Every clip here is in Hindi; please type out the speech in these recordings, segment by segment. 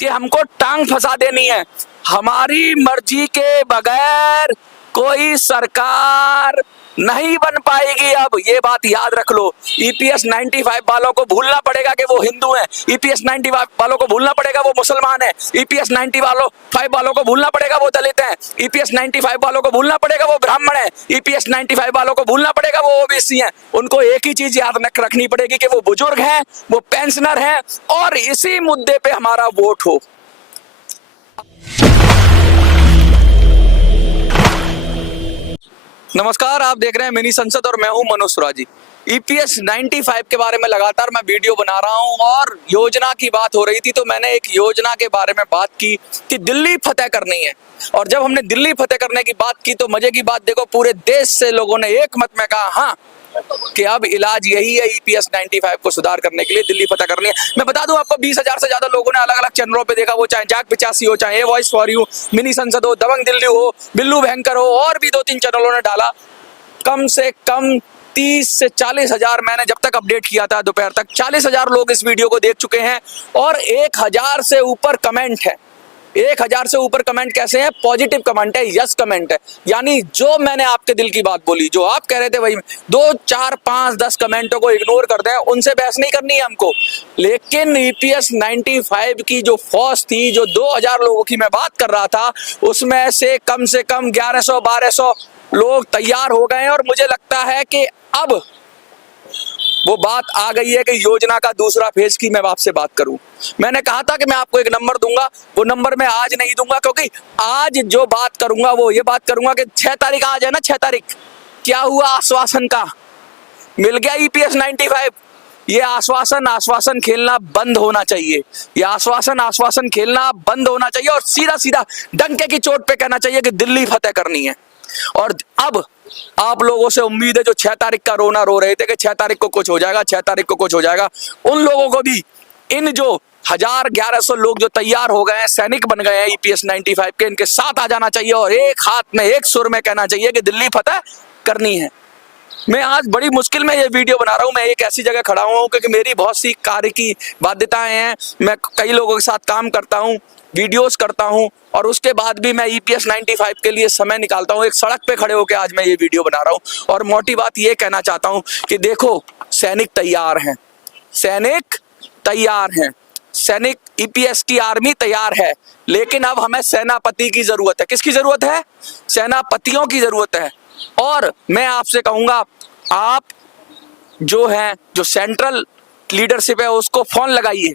कि हमको टांग फंसा देनी है। हमारी मर्जी के बगैर कोई सरकार नहीं बन पाएगी। अब ये बात याद रख लो। ईपीएस 95 वालों को भूलना पड़ेगा कि वो हिंदू हैं। ईपीएस 95 वालों को भूलना पड़ेगा वो मुसलमान हैं। ईपीएस 95 वालों को भूलना पड़ेगा वो दलित हैं। ईपीएस 95 वालों को भूलना पड़ेगा वो ब्राह्मण हैं। ईपीएस 95 वालों को भूलना पड़ेगा वो ओबीसी हैं। उनको एक ही चीज याद रखनी पड़ेगी कि वो बुजुर्ग हैं, वो पेंशनर हैं और इसी मुद्दे पे हमारा वोट हो। नमस्कार, आप देख रहे हैं मिनी संसद और मैं हूं मनोज सुराजी। ईपीएस 95 के बारे में लगातार मैं वीडियो बना रहा हूं और योजना की बात हो रही थी तो मैंने एक योजना के बारे में बात की कि दिल्ली फतेह करनी है। और जब हमने दिल्ली फतेह करने की बात की तो मजे की बात देखो, पूरे देश से लोगों ने एक मत में कहा हाँ कि अब इलाज यही है, ईपीएस 95 को सुधार करने के लिए दिल्ली फतेह करनी है। मैं बता दूं आपको, 20,000 से ज्यादा लोगों ने अलग अलग चैनलों पे देखा, वो चाहे जाग 85 हो, चाहे a voice for you, mini संसद हो, दबंग दिल्ली हो, बिल्लू भयंकर हो, और भी 2-3 चैनलों ने डाला। कम से कम 30 से 40,000, मैंने जब तक अपडेट किया था दोपहर तक 40,000 लोग इस वीडियो को देख चुके हैं और 1,000 से ऊपर कमेंट है। 1,000 से ऊपर कमेंट कैसे हैं? पॉजिटिव कमेंट है, यस कमेंट है। यानी जो मैंने आपके दिल की बात बोली, जो आप कह रहे थे वही 2, 4, 5, 10 कमेंटों को इग्नोर कर दें, उनसे बहस नहीं करनी है हमको। लेकिन ईपीएस 95 की जो फौज थी, जो 2,000 लोगों की मैं बात कर रहा था, उसमें से कम 1100-1200 लोग तैयार हो गए हैं और मुझे लगता है कि अब वो बात आ गई है कि योजना का दूसरा फेज की मैं आपसे बात करूं। मैंने कहा था कि मैं आपको एक नंबर दूंगा, वो नंबर मैं आज नहीं दूंगा, क्योंकि आज जो बात करूंगा वो ये बात करूंगा कि 6 तारीख आज है ना, 6 तारीख क्या हुआ आश्वासन का? मिल गया ईपीएस 95। ये आश्वासन खेलना बंद होना चाहिए। ये आश्वासन खेलना बंद होना चाहिए और सीधा सीधा डंके की चोट पे कहना चाहिए कि दिल्ली फतेह करनी है। और अब आप लोगों से उम्मीद है जो 6 तारीख का रोना रो रहे थे कि 6 तारीख को कुछ हो जाएगा, 6 तारीख को कुछ हो जाएगा, उन लोगों को भी, इन जो 1,000-1,100 लोग जो तैयार हो गए हैं, सैनिक बन गए हैं ईपीएस 95 के, इनके साथ आ जाना चाहिए और एक हाथ में एक सुर में कहना चाहिए कि दिल्ली फतेह करनी है। मैं आज बड़ी मुश्किल में ये वीडियो बना रहा हूँ। मैं एक ऐसी जगह खड़ा हूँ क्योंकि मेरी बहुत सी कार्य की बाध्यताएं हैं। मैं कई लोगों के साथ काम करता हूँ, वीडियोस करता हूं और उसके बाद भी मैं ईपीएस 95 के लिए समय निकालता हूं। एक सड़क पे खड़े होकर आज मैं ये वीडियो बना रहा हूं और मोटी बात ये कहना चाहता हूं कि देखो, सैनिक तैयार हैं, सैनिक तैयार हैं, सैनिक ईपीएस की आर्मी तैयार है, लेकिन अब हमें सेनापति की जरूरत है। किसकी जरूरत है? सेनापतियों की जरूरत है। और मैं आपसे कहूंगा, आप जो है, जो सेंट्रल लीडरशिप है, उसको फोन लगाइए।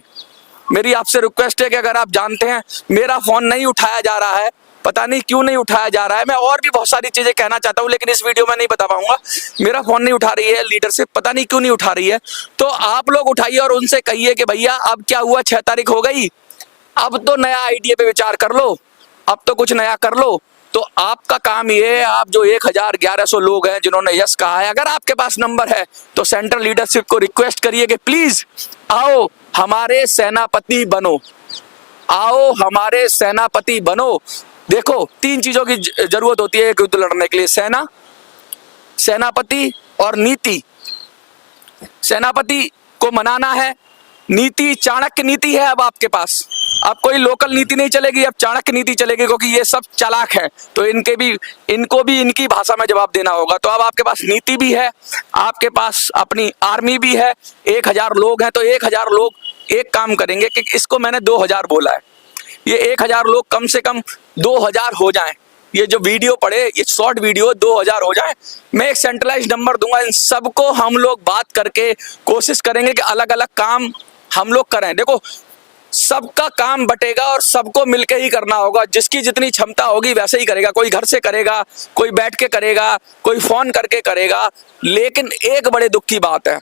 मेरी आपसे रिक्वेस्ट है कि अगर आप जानते हैं मेरा फोन नहीं उठाया जा रहा है, पता नहीं क्यों नहीं उठाया जा रहा है, मैं और भी बहुत सारी चीजें कहना चाहता हूं लेकिन इस वीडियो में नहीं बता पाऊंगा। मेरा फोन नहीं उठा रही है लीडरशिप, पता नहीं क्यों नहीं उठा रही है, तो आप लोग उठाइए और उनसे कहिए कि भैया अब क्या हुआ, 6 तारीख हो गई, अब तो नया आइडिया पे विचार कर लो, अब तो कुछ नया कर लो। तो आपका काम ये है, आप जो 1,000-1,100 लोग हैं जिन्होंने यस कहा है, अगर आपके पास नंबर है तो सेंट्रल लीडरशिप को रिक्वेस्ट करिए कि प्लीज आओ हमारे सेनापति बनो, आओ हमारे सेनापति बनो। देखो, 3 चीजों की जरूरत होती है एक युद्ध लड़ने के लिए, सेना, सेनापति और नीति। सेनापति को मनाना है, नीति चाणक्य नीति है अब आपके पास। अब कोई लोकल नीति नहीं चलेगी, अब चाणक्य नीति चलेगी, क्योंकि ये सब चालाक है तो इनको भी इनकी भाषा में जवाब देना होगा। तो अब आपके पास नीति भी है, आपके पास अपनी आर्मी भी है, 1,000 लोग हैं, तो 1,000 लोग एक काम करेंगे कि इसको मैंने 2,000 बोला है, ये 1,000 लोग कम से कम 2,000 हो जाएं। ये जो वीडियो पड़े, ये शॉर्ट वीडियो 2,000 हो जाए। मैं एक सेंट्रलाइज नंबर दूंगा, इन सबको हम लोग बात करके कोशिश करेंगे कि अलग अलग काम हम लोग करें। देखो, सबका काम बटेगा और सबको मिलकर ही करना होगा, जिसकी जितनी क्षमता होगी वैसे ही करेगा। कोई घर से करेगा, कोई बैठ के करेगा, कोई फोन करके करेगा। लेकिन एक बड़े दुख की बात है,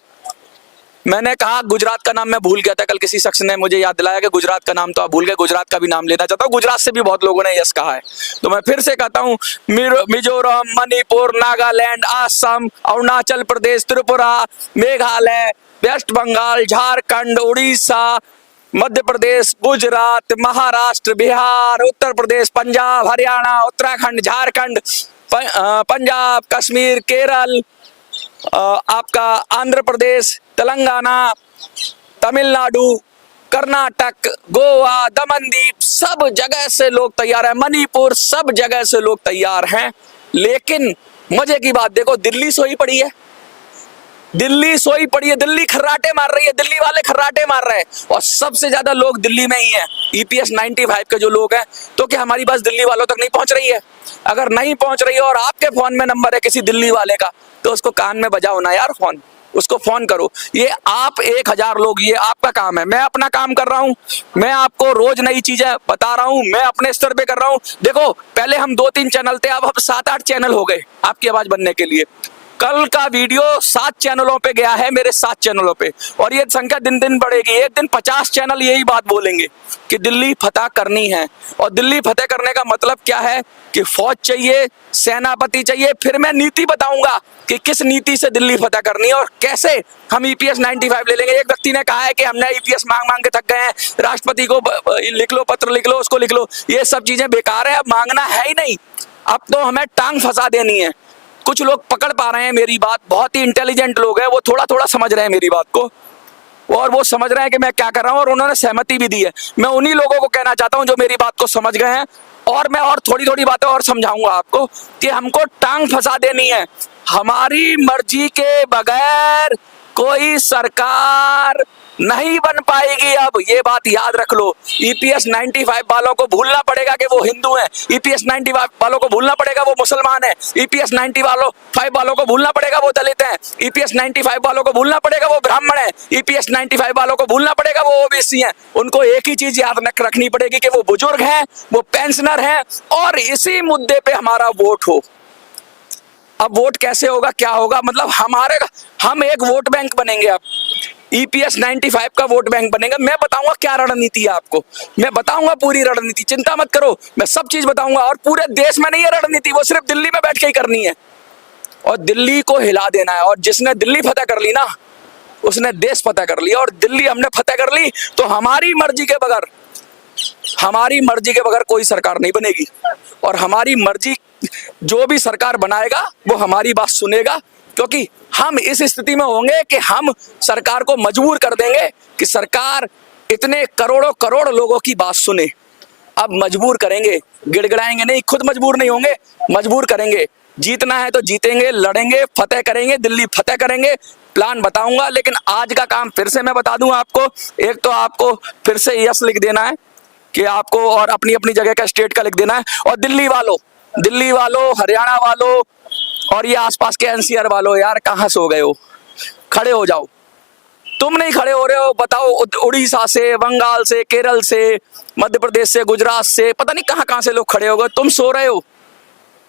मैंने कहा गुजरात का नाम मैं भूल गया था, कल किसी शख्स ने मुझे याद दिलाया कि गुजरात का नाम तो आप भूल गए, गुजरात का भी नाम लेना चाहता हूँ। गुजरात से भी बहुत लोगों ने यस कहा है, तो मैं फिर से कहता हूँ, मिजोरम, मणिपुर, नागालैंड, असम, अरुणाचल प्रदेश, त्रिपुरा, मेघालय, वेस्ट बंगाल, झारखंड, उड़ीसा, मध्य प्रदेश, गुजरात, महाराष्ट्र, बिहार, उत्तर प्रदेश, पंजाब, हरियाणा, उत्तराखंड, झारखंड, पंजाब, कश्मीर, केरल, आपका आंध्र प्रदेश, तेलंगाना, तमिलनाडु, कर्नाटक, गोवा, दमनदीप, सब जगह से लोग तैयार हैं, मणिपुर, सब जगह से लोग तैयार हैं। लेकिन मजे की बात देखो, दिल्ली सोई पड़ी है, दिल्ली सोई पड़ी है, दिल्ली खर्राटे मार रही है, दिल्ली वाले खर्राटे मार रहे हैं, और सबसे ज्यादा लोग दिल्ली में ही हैं, EPS 95 के जो लोग हैं। तो क्या हमारी बात दिल्ली वालों तक नहीं पहुंच रही है? अगर नहीं पहुंच रही है और आपके फोन में नंबर है किसी दिल्ली वाले का, तो उसको कान में बजाओ ना यार, फोन उसको फोन करो। ये आप 1000 लोग, ये आपका काम है। मैं अपना काम कर रहा हूं, मैं आपको रोज नई चीजें बता रहा हूं, मैं अपने स्तर पे कर रहा हूं। देखो, पहले हम 2-3 चैनल थे, अब 7-8 चैनल हो गए आपकी आवाज बनने के लिए। कल का वीडियो 7 चैनलों पे गया है, मेरे 7 चैनलों पे, और ये संख्या दिन दिन बढ़ेगी। एक दिन 50 चैनल यही बात बोलेंगे कि दिल्ली फतह करनी है। और दिल्ली फतह करने का मतलब क्या है कि फौज चाहिए, सेनापति चाहिए। फिर मैं नीति बताऊंगा कि किस नीति से दिल्ली फतह करनी है और कैसे हम EPS 95 ले लेंगे। एक व्यक्ति ने कहा है कि हमने EPS मांग मांग के थक गए हैं, राष्ट्रपति को लिख लो, पत्र लिख लो, उसको लिख लो। ये सब चीजें बेकार है, अब मांगना है ही नहीं, अब तो हमें टांग फंसा देनी है। कुछ लोग पकड़ पा रहे हैं मेरी बात, बहुत ही इंटेलिजेंट लोग हैं, वो थोड़ा थोड़ा समझ रहे हैं मेरी बात को, और वो समझ रहे हैं कि मैं क्या कर रहा हूं, और उन्होंने सहमति भी दी है। मैं उन्हीं लोगों को कहना चाहता हूं जो मेरी बात को समझ गए हैं, और मैं और थोड़ी थोड़ी बातें और समझाऊंगा आपको कि हमको टांग फंसा देनी है। हमारी मर्जी के बगैर कोई सरकार नहीं बन पाएगी। अब ये बात याद रख लो। EPS 95 वालों को भूलना पड़ेगा कि वो हिंदू हैं, EPS 95 वालों को भूलना पड़ेगा वो मुसलमान हैं, EPS 95 वालों को भूलना पड़ेगा वो दलित हैं, EPS 95 वालों को भूलना पड़ेगा वो ब्राह्मण हैं, EPS 95 वालों को भूलना पड़ेगा वो OBC हैं। उनको एक ही चीज याद रखनी पड़ेगी कि वो बुजुर्ग हैं, वो पेंशनर हैं, और इसी मुद्दे पे हमारा वोट हो। अब वोट कैसे होगा, क्या होगा, मतलब हम एक वोट बैंक बनेंगे। अब EPS 95 का वोट बैंक बनेगा। मैं बताऊंगा क्या रणनीति है आपको, मैं बताऊंगा पूरी रणनीति, चिंता मत करो, मैं सब चीज बताऊंगा। और पूरे देश में नहीं है रणनीति, वो सिर्फ दिल्ली में बैठ के ही करनी है, और दिल्ली को हिला देना है। और जिसने दिल्ली फतह कर ली ना, उसने देश फतह कर लिया। और दिल्ली हमने फतह कर ली तो हमारी मर्जी के बगैर कोई सरकार नहीं बनेगी, और हमारी मर्जी जो भी सरकार बनाएगा वो हमारी बात सुनेगा, क्योंकि हम इस स्थिति में होंगे कि हम सरकार को मजबूर कर देंगे कि सरकार इतने करोड़ों करोड़ लोगों की बात सुने। अब मजबूर करेंगे, गिड़गिड़ाएंगे नहीं, खुद मजबूर नहीं होंगे, मजबूर करेंगे। जीतना है तो जीतेंगे, लड़ेंगे, फतेह करेंगे, दिल्ली फतेह करेंगे। प्लान बताऊंगा, लेकिन आज का काम फिर से मैं बता दूं आपको। एक तो आपको फिर से यस लिख देना है कि आपको, और अपनी अपनी जगह का स्टेट का लिख देना है। और दिल्ली वालों, हरियाणा वालों, और ये आसपास के NCR वालों, यार कहाँ सो गए हो? खड़े हो जाओ। तुम नहीं खड़े हो रहे हो, बताओ। उड़ीसा से, बंगाल से, केरल से, मध्य प्रदेश से, गुजरात से, पता नहीं कहाँ कहाँ से लोग खड़े हो गए। तुम सो रहे हो,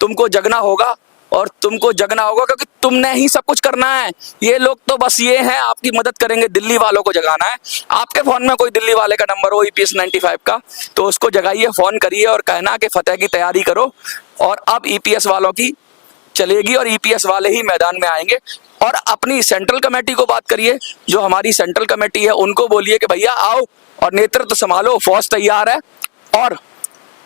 तुमको जगना होगा, और तुमको जगना होगा, क्योंकि तुमने ही सब कुछ करना है। ये लोग तो बस ये हैं, आपकी मदद करेंगे, दिल्ली वालों को जगाना है। आपके फोन में कोई दिल्ली वाले का नंबर हो EPS 95 का, तो उसको जगाइए, फोन करिए और कहना कि फतेह की तैयारी करो। और अब EPS वालों की चलेगी, और EPS वाले ही मैदान में आएंगे। और अपनी सेंट्रल कमेटी को बात करिए, जो हमारी सेंट्रल कमेटी है, उनको बोलिए कि भैया आओ और नेतृत्व संभालो, फौज तैयार है, और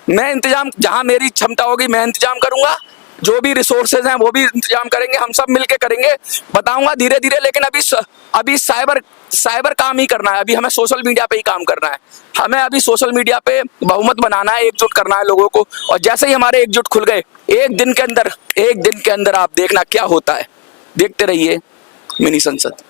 मैं इंतजाम, जहां मेरी क्षमता होगी मैं इंतजाम करूंगा, जो भी रिसोर्सेज हैं वो भी इंतजाम करेंगे, हम सब मिलके करेंगे। बताऊंगा धीरे धीरे, लेकिन अभी साइबर काम ही करना है। अभी हमें सोशल मीडिया पे ही काम करना है। हमें अभी सोशल मीडिया पे बहुमत बनाना है, एकजुट करना है लोगों को। और जैसे ही हमारे एकजुट खुल गए, एक दिन के अंदर आप देखना क्या होता है। देखते रहिए मिनी संसद।